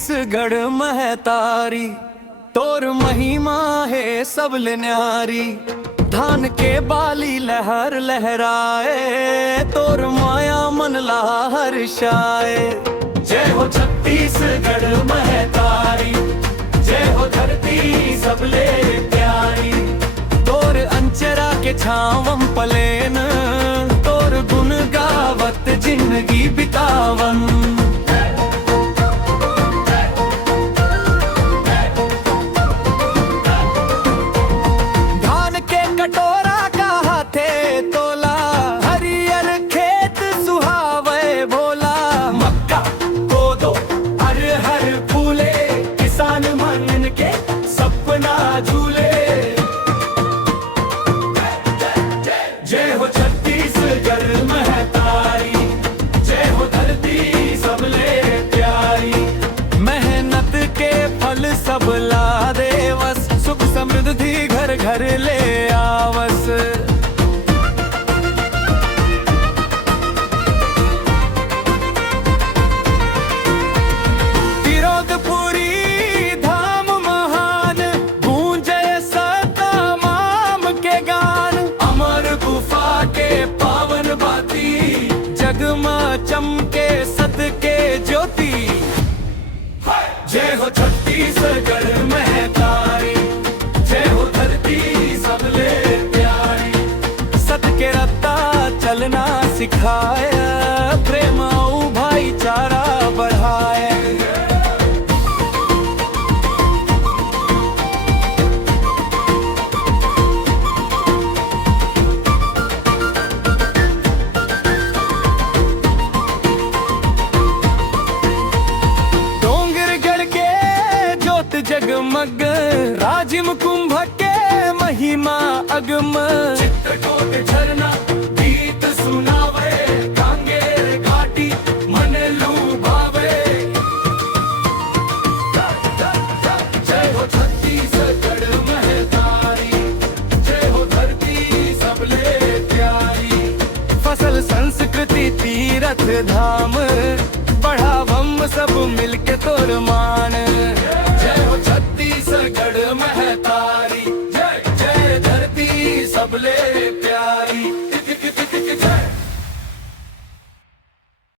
छत्तीसगढ़ महतारी, तोर महिमा है सबले न्यारी। धान के बाली लहर लहराए, तोर माया मन ला हर्षाए। जय हो छत्तीसगढ़ महतारी, जय हो धरती सबले प्यारी। तोर अंचरा के छावम पलेन, तोर गुण गावत जिंदगी बितावन। धान के कटोरा का हाथे तोला, हरियर खेत सुहावे भोला। मक्का कोदो हर हर फूले, किसान मन के सपना झूले। जय हो छत्तीसगढ़ महतारी, जय हो धरती सबले प्यारी। मेहनत के फल सब ला देवस, सुख समृद्धि घर घर ले आवस। तिरोधपुरी धाम महान, गूंजे सतमाम के गान। अमर गुफा के पावन बाती, जगमा चमके सत के ज्योति। जय हो छत्तीसगढ़ महतारी, जय हो धरती सबले प्यारी। सत के रत्ता चलना सिखाए, प्रेम और भाईचारा बढ़ाए। जगमग राजिम कुंभ के महिमा अगम। चित्रकूट झरना गीत सुनावे, कांगेर घाटी मन लुभावे। जय हो छत्तीसगढ़ महतारी, जय हो धरती सबले प्यारी। फसल संस्कृति तीरथ धाम, बढ़ावम सब मिलके तोर मान।